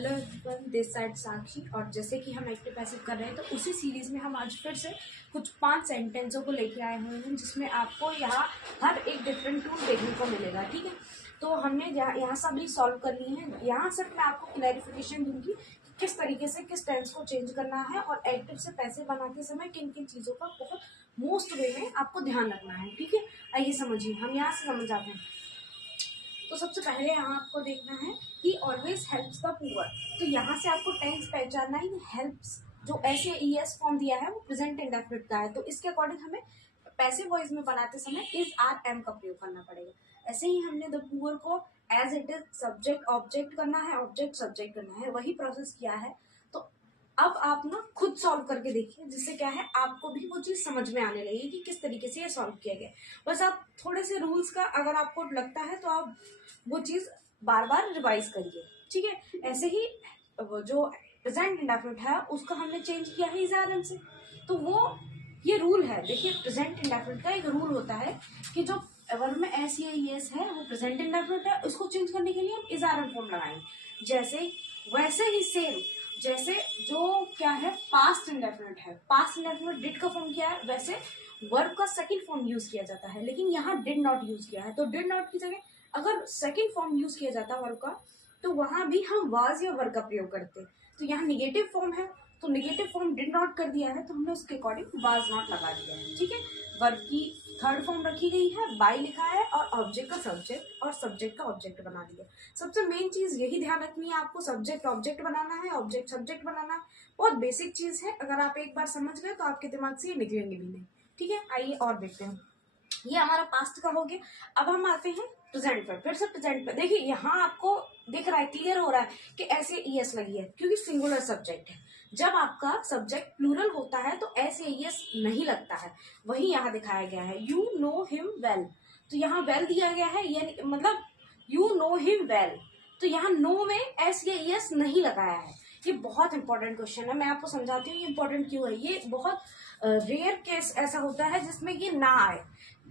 Hello everyone, this side साक्षी। और जैसे कि हम एक्टिव पैसिव कर रहे हैं तो उसी सीरीज़ में हम आज फिर से कुछ 5 सेंटेंसों को लेके आए हुए हैं जिसमें आपको यहाँ हर एक डिफरेंट टूल देखने को मिलेगा। ठीक है, तो हमने यहाँ सभी सॉल्व कर ली है। यहाँ सिर्फ मैं आपको क्लैरिफिकेशन दूंगी कि किस तरीके से किस टेंस को चेंज करना है और एक्टिव से पैसिव बनाते समय किन किन चीज़ों का बहुत मोस्ट वे में आपको ध्यान रखना है। ठीक है, आइए समझिए, हम यहाँ से समझ आते हैं। तो सबसे पहले यहाँ आपको देखना है ही ऑलवेज हेल्प्स द पुअर। तो यहाँ से आपको टेंस पहचानना है। हेल्प्स जो ऐसे ईएस फॉर्म दिया है वो प्रेजेंट इंडेफिनिट का है, तो इसके अकॉर्डिंग हमें पैसिव वॉइस में बनाते समय इज आर एम का प्रयोग करना पड़ेगा। ऐसे ही हमने द पुअर को as it is subject object करना है, ऑब्जेक्ट सब्जेक्ट करना है, वही प्रोसेस किया है। तो अब आप ना खुद सॉल्व करके देखिए, जिससे क्या है आपको भी वो चीज समझ में आने लगेगी कि किस तरीके से ये सॉल्व किया गया। बस आप थोड़े से रूल्स का अगर आपको लगता है तो आप वो चीज बार बार रिवाइज करिए। ठीक है, ऐसे ही जो प्रेजेंट इंडेफिनिट है उसको हमने चेंज किया है इज आर एम से। तो वो ये रूल है, देखिए प्रेजेंट इंडेफिनिट का एक रूल होता है कि जो वर्ब में एस या ईएस है वो प्रेजेंट इंडेफिनिट है, उसको चेंज करने के लिए हम इज आर एम फॉर्म लगाएंगे। जैसे वैसे ही सेम जैसे जो क्या है पास्ट इंडेफिनिट है, पास्ट इंडेफिनिट डिड का फॉर्म किया है, वैसे वर्ब का सेकंड फॉर्म यूज किया जाता है, लेकिन यहाँ डिड नॉट यूज किया है। तो डिड नॉट की जगह अगर सेकंड फॉर्म यूज किया जाता वर्ब का तो वहां भी हम वाज या वर का प्रयोग करते। तो यहाँ निगेटिव फॉर्म है तो निगेटिव फॉर्म डिड नॉट कर दिया है, तो हमने उसके अकॉर्डिंग वाज नॉट लगा दिया है। ठीक है, वर्ब की थर्ड फॉर्म रखी गई है, बाय लिखा है और ऑब्जेक्ट का सब्जेक्ट और सब्जेक्ट का ऑब्जेक्ट बना दिया। सबसे मेन चीज यही ध्यान रखनी है आपको, सब्जेक्ट ऑब्जेक्ट बनाना है, ऑब्जेक्ट सब्जेक्ट बनाना है। बहुत बेसिक चीज है, अगर आप एक बार समझ गए तो आपके दिमाग से ये निकलेंगे भी नहीं। ठीक है, आइए और देखते हैं। ये हमारा पास्ट का हो गया। अब हम आते हैं प्रेजेंट पर। फिर से प्रेजेंट पर देखिए, यहाँ आपको दिख रहा है, क्लियर हो रहा है कि ऐसे ईएस लगी है क्योंकि सिंगुलर सब्जेक्ट है। जब आपका सब्जेक्ट प्लूरल होता है तो ऐसे ईएस नहीं लगता है, वही यहाँ दिखाया गया है। यू नो हिम वेल, तो यहाँ वेल दिया गया है, यानी मतलब यू नो हिम वेल, तो यहाँ नो में एस या ईएस नहीं लगाया है। ये बहुत इंपॉर्टेंट क्वेश्चन है, मैं आपको समझाती हूँ ये इंपॉर्टेंट क्यों है। ये बहुत रेयर केस ऐसा होता है जिसमें ये ना आए,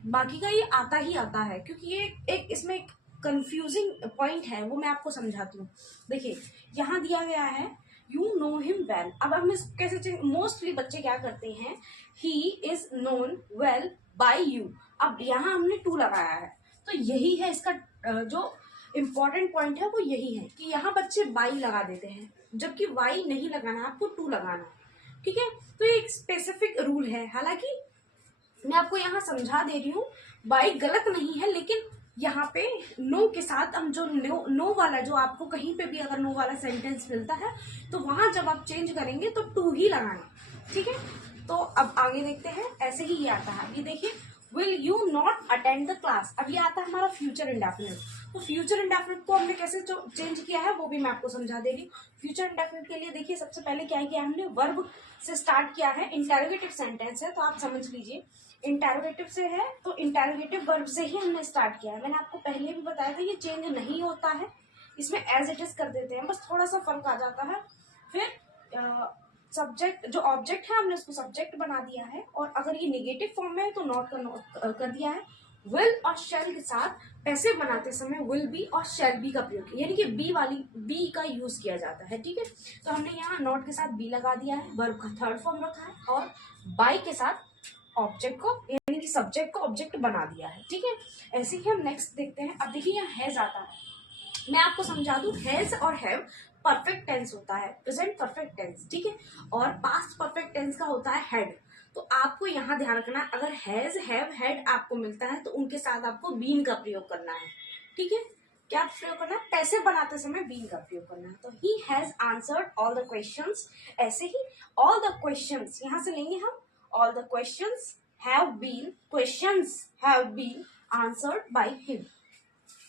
बाकी का ये आता ही आता है, क्योंकि ये एक इसमें एक कंफ्यूजिंग पॉइंट है, वो मैं आपको समझाती हूँ। देखिए यहाँ दिया गया है यू नो हिम वेल। अब हम इस कैसे, मोस्टली बच्चे क्या करते हैं, he is known well by you. अब यहाँ हमने टू लगाया है, तो यही है इसका जो इम्पोर्टेंट पॉइंट है वो यही है कि यहाँ बच्चे बाई लगा देते हैं, जबकि वाई नहीं लगाना, आपको टू लगाना है। ठीक है, तो ये एक स्पेसिफिक रूल है। हालांकि मैं आपको यहाँ समझा दे रही हूँ, बाई गलत नहीं है, लेकिन यहाँ पे नो के साथ हम जो नो वाला, जो आपको कहीं पे भी अगर नो वाला सेंटेंस मिलता है तो वहां जब आप चेंज करेंगे तो टू ही लगाएं। ठीक है, तो अब आगे देखते हैं। ऐसे ही ये आता है, ये देखिए will you not attend the class. अब ये आता है हमारा फ्यूचर इंडेफिनिट। तो फ्यूचर इंडेफिनिट को हमने कैसे चेंज किया है वो भी मैं आपको समझा दे रही हूँ। फ्यूचर इंडेफिनिट के लिए देखिए सबसे पहले क्या किया हमने, वर्ब से स्टार्ट किया है। इंटेरोगेटिव सेंटेंस है तो आप समझ लीजिए, इंटेरोगेटिव से है तो इंटेरोगेटिव वर्ब से ही हमने स्टार्ट किया है। मैंने आपको पहले भी बताया था ये चेंज नहीं होता है, इसमें एज इट इज कर देते हैं, बस थोड़ा सा फर्क आ जाता है। फिर सब्जेक्ट जो ऑब्जेक्ट है हमने उसको सब्जेक्ट बना दिया है, और अगर ये नेगेटिव फॉर्म में है तो नॉट का नॉट कर दिया है। विल और शेल के साथ पैसिव बनाते समय विल बी और शेल बी का प्रयोग किया, यानी कि बी का यूज किया जाता है। ठीक है, तो हमने यहाँ नॉट के साथ बी लगा दिया है, वर्ब का थर्ड फॉर्म रखा है, और बाई के साथ ऑब्जेक्ट को यानी कि सब्जेक्ट को ऑब्जेक्ट बना दिया है। ठीक है, ऐसे ही हम नेक्स्ट देखते हैं। अब देखिए यहाँ हैज आता है, मैं आपको समझा दूं, हैज और हैव परफेक्ट टेंस होता है, प्रेजेंट परफेक्ट टेंस। ठीक है, और पास्ट परफेक्ट टेंस का होता है हैड। तो आपको यहाँ ध्यान रखना, अगर हैज हैव हैड आपको मिलता है तो उनके साथ आपको बीन का प्रयोग करना है। ठीक है, क्या प्रयोग करना है, पैसिव बनाते समय बीन का प्रयोग करना है। तो he has answered all the questions. ऐसे ही ऑल द क्वेश्चंस यहाँ से लेंगे हम, all the questions have been answered by him.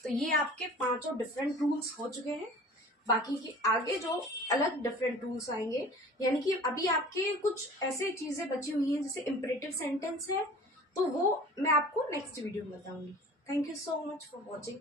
तो ये आपके पांचों डिफरेंट रूल्स हो चुके हैं। बाकी के आगे जो अलग डिफरेंट रूल्स आएंगे, यानी कि अभी आपके कुछ ऐसे चीजें बची हुई हैं जैसे इम्परेटिव सेंटेंस है, तो वो मैं आपको नेक्स्ट वीडियो में बताऊंगी। Thank you so much for watching.